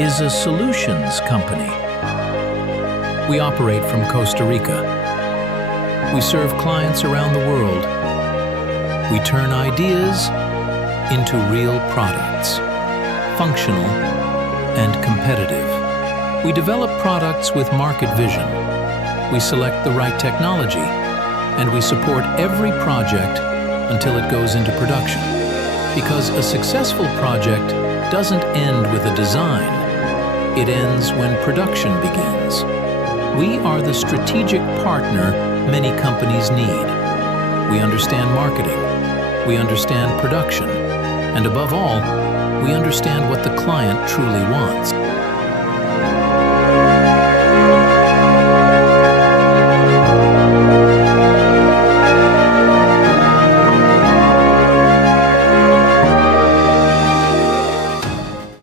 is a solutions company. We operate from Costa Rica. We serve clients around the world. We turn ideas into real products, functional and competitive. We develop products with market vision. We select the right technology, and we support every project until it goes into production. Because a successful project doesn't end with a design, it ends when production begins. We are the strategic partner many companies need. We understand marketing, we understand production, and above all, we understand what the client truly wants.